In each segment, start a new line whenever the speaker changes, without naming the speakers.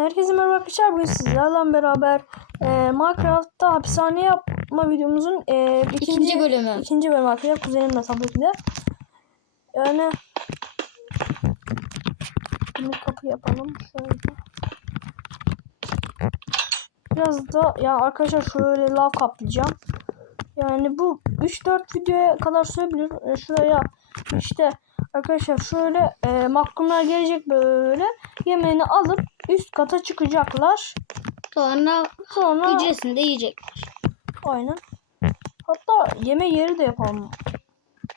Herkese merhaba arkadaşlar. Bugün sizlerle beraber e, Minecraft'ta hapishane yapma videomuzun e, ikinci,
İkinci bölümü.
ikinci bölümü arkadaşlar. Kuzenimle tabii ki de. Yani Şimdi kapı yapalım. Şöyle. Biraz da ya arkadaşlar şöyle lav kaplayacağım. Yani bu 3-4 videoya kadar sürebilir. E, şuraya işte arkadaşlar şöyle e, mahkumlar gelecek böyle yemeğini alıp üst kata çıkacaklar.
Sonra
Sonra
hücresini de yiyecekler.
aynen. Hatta yeme yeri de yapalım.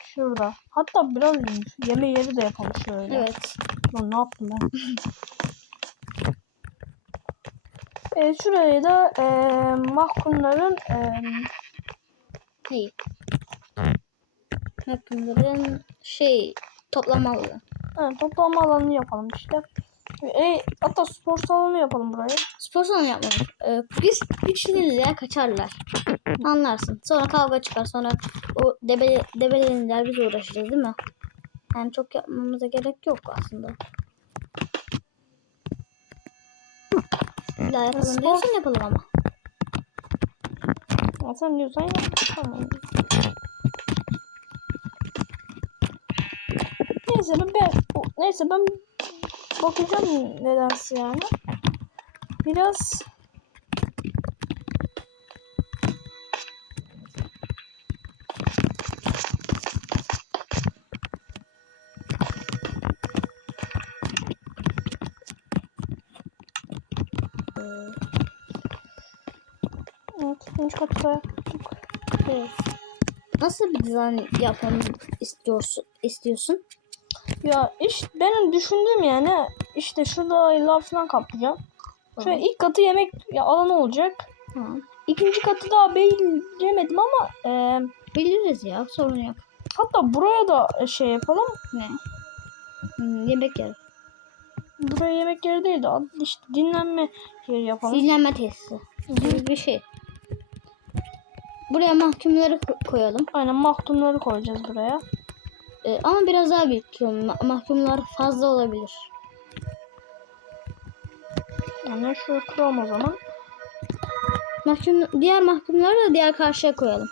Şurada. Hatta biraz yeme yeri de yapalım şöyle.
Evet.
Lan ne yaptım ben? Evet şuraya da e, mahkumların e,
Hayır. Bunların şey toplamalı.
ha, toplanma alanını yapalım işte. E, hatta spor salonu yapalım buraya.
Spor salonu yapmalı. Ee, biz güçlenirler kaçarlar. Anlarsın. Sonra kavga çıkar. Sonra o debe, debelenirler biz uğraşacağız değil mi? Yani çok yapmamıza gerek yok aslında. Daha yapalım
Spor-
diyorsan yapalım ama.
Ya sen diyorsan yap. Tamam. Neyse ben, ben neyse ben bakacağım nedense yani. Biraz Evet, ikinci katta
Evet. Nasıl bir dizayn yapmamı istiyorsun? istiyorsun?
Ya iş benim düşündüğüm yani işte şurada lav falan kaplayacağım. Şöyle ilk katı yemek ya, alanı olacak.
Tamam.
İkinci katı daha belirlemedim ama e,
Biliriz ya sorun yok.
hatta buraya da e, şey yapalım.
Ne? Hmm, yemek yeri.
Buraya yemek yeri değil de işte dinlenme yeri yapalım.
Dinlenme tesisi. Gibi bir şey. Buraya mahkumları ko- koyalım.
Aynen mahkumları koyacağız buraya.
Ee, ama biraz daha büyük. Ma- mahkumlar fazla olabilir.
Yani şu kuralım o zaman.
Mahkum diğer mahkumları da diğer karşıya koyalım.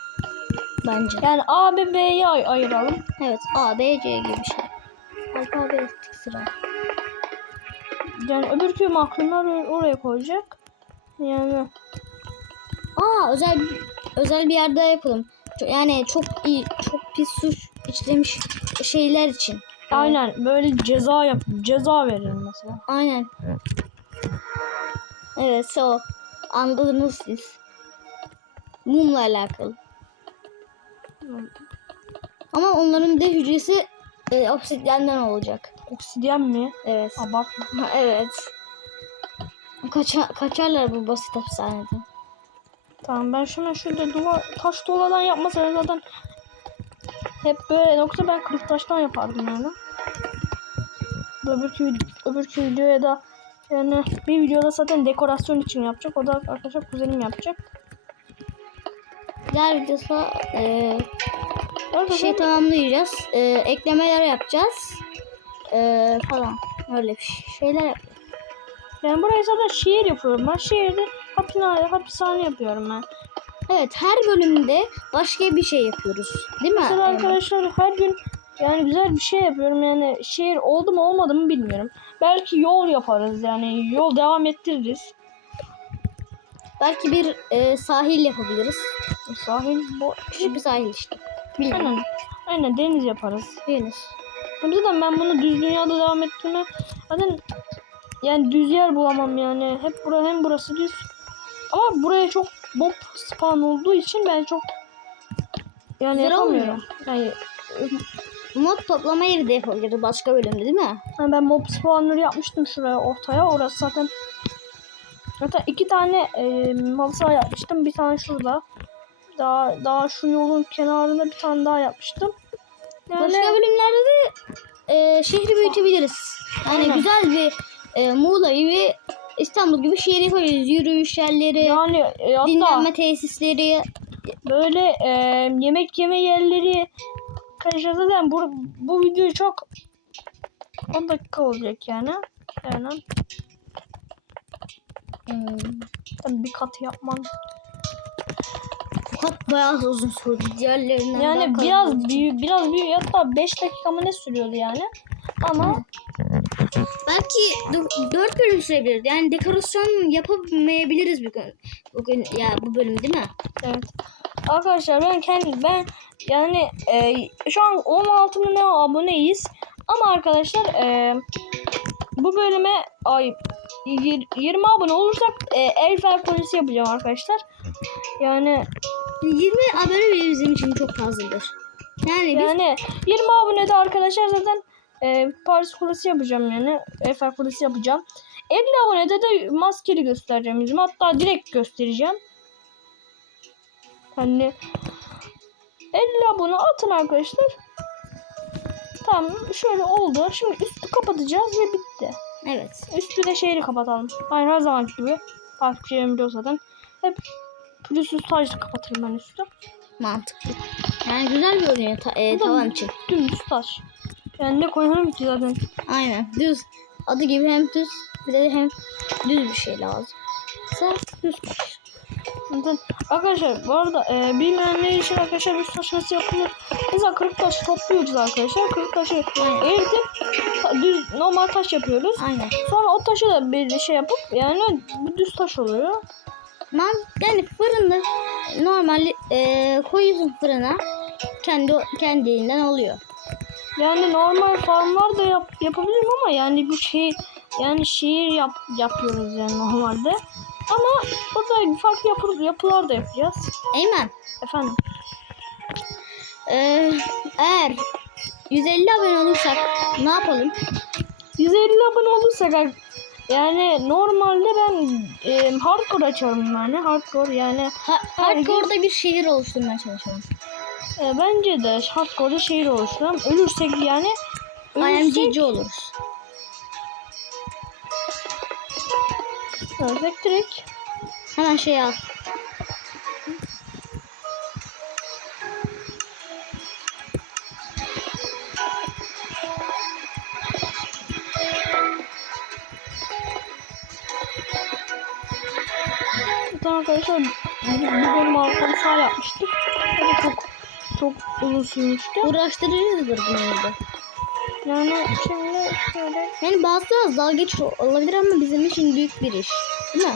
Bence.
Yani A ve B'ye ay- ayıralım.
Evet. A, B, C gibi bir şey. Alfabetik sıra.
Yani öbürkü mahkumlar or- oraya koyacak. Yani
Aa özel özel bir yerde yapalım. Yani çok iyi, çok pis suç işlemiş şeyler için.
aynen böyle ceza yap ceza verelim mesela.
Aynen. Evet o. Anladınız siz. Mumla alakalı. Ama onların de hücresi e, obsidiyenden olacak.
Obsidyen mi?
Evet.
Abartma.
Evet. Kaça, kaçarlar bu basit hapishaneden.
Tamam ben şuna şurada duvar taş tuğladan yapmasam zaten hep böyle yoksa ben kırık taştan yapardım yani. Öbürkü, öbürkü videoya da yani bir videoda zaten dekorasyon için yapacak. O da arkadaşlar kuzenim yapacak.
Diğer videoda e,
Arkadaşlar,
şey tamamlayacağız. E, eklemeler yapacağız. E, falan. Öyle bir şey- şeyler yap.
Yani buraya zaten şehir yapıyorum ben. Şehirde hapishane, hapishane yapıyorum ben.
Evet her bölümde başka bir şey yapıyoruz. Değil mi?
Mesela arkadaşlar her gün yani güzel bir şey yapıyorum. Yani şehir oldu mu olmadı mı bilmiyorum. Belki yol yaparız yani yol devam ettiririz.
Belki bir e, sahil yapabiliriz.
Sahil bu
Küçük bir sahil işte. Bilmiyorum.
Aynen. Aynen deniz yaparız.
Deniz.
Zaten ben bunu düz dünyada devam ettirme zaten yani düz yer bulamam yani. Hep bura hem burası düz. Ama buraya çok mob spawn olduğu için ben çok yani
Güzel
yapamıyorum. Yani
Mod toplama yeri de yapabiliriz başka bölümde değil mi?
yani ben mob spawnları yapmıştım şuraya ortaya. Orası zaten zaten iki tane e, halı saha yapmıştım. Bir tane şurada. Daha daha şu yolun kenarında bir tane daha yapmıştım. Yani
Başka bölümlerde de e, şehri büyütebiliriz. Yani
Aynen.
güzel bir e, Muğla gibi İstanbul gibi şehir yapabiliriz. Yürüyüş yerleri,
yani e, hatta
dinlenme tesisleri.
böyle e, yemek yeme yerleri arkadaşlar zaten bu, bu video çok 10 dakika olacak yani. Yani
Hmm.
Tabii bir katı yapman.
Bu kat bayağı uzun sürdü. Diğerlerinden
Yani biraz büyük, biraz büyük hatta 5 dakika mı ne sürüyordu yani. Ama
Belki 4 bölüm sürebilirdi. Yani dekorasyon yapamayabiliriz bugün. Bugün ya bu bölüm değil mi?
evet. Arkadaşlar ben kendi ben yani e, şu an 16 mı ne aboneyiz. Ama arkadaşlar e, bu bölüme ay yir- 20 abone olursak e, Elfer polisi yapacağım arkadaşlar. Yani
20 abone bile bizim için çok fazladır. Yani biz
yani 20 abonede arkadaşlar zaten e, Paris polisi yapacağım yani. Elfer polisi yapacağım. 50 abonede de maskeli göstereceğim yüzümü. Hatta direkt göstereceğim. Hani 50 abone atın arkadaşlar. Tamam şöyle oldu. Şimdi üstü kapatacağız ve bitti.
evet.
Üstü de şeyi kapatalım. Aynen her zamanki gibi. Takipçilerim biliyor zaten. Hep pürüzsüz taşla kapatırım ben üstü.
Mantıklı. Yani güzel görünüyor ta- e,
Bu da
tavan için.
Dümdüz taş. Yani ne koyarım ki zaten.
Aynen. Düz. Adı gibi hem düz bir de hem düz bir şey lazım. Sen düz.
Zaten arkadaşlar bu arada e, bilmeyenler için arkadaşlar bir taş nasıl yapılır? Mesela kırık taş topluyoruz arkadaşlar. Kırık taşı eritip ta- düz normal taş yapıyoruz.
Aynen.
Sonra o taşı da bir şey yapıp yani bu düz taş oluyor.
Man, yani fırında normal e, koyuyorsun fırına. Kendi kendiliğinden oluyor.
Yani normal farmlar da yap, yapabilirim ama yani bu şey yani şehir yap, yapıyoruz yani normalde. Ama burada farklı yapı, yapılar da yapacağız.
Eymen.
Efendim.
e, eğer 150 abone olursak ne yapalım?
150 abone olursak yani normalde ben e, hardcore açarım yani hardcore yani
Ha, hardcore'da bir şehir oluşturmaya çalışalım.
E, bence de hardcore'da şehir oluşturalım. Ölürsek yani ölürsek,
IMGC oluruz.
ölürsek direkt
Hemen şey al.
Zaten arkadaşlar bir bölüm altını sağ yapmıştık. Da çok çok uzun sürmüştü.
Uğraştırıcıdır bunları da.
Yani şimdi şöyle
Yani bazıları dalga geç olabilir ama bizim için büyük bir iş. Değil mi?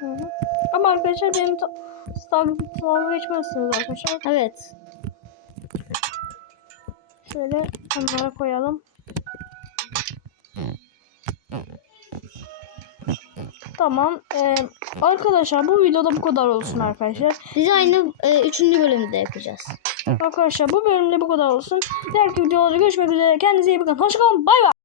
Hı hı. Ama arkadaşlar benim dalga, geçmezsiniz arkadaşlar.
Evet.
Şöyle kenara koyalım. Tamam. Ee, arkadaşlar bu videoda bu kadar olsun arkadaşlar.
Biz aynı e, üçüncü bölümde yapacağız.
Arkadaşlar bu bölümde bu kadar olsun. Diğer videolarda görüşmek üzere. Kendinize iyi bakın. Hoşçakalın. Bay bay.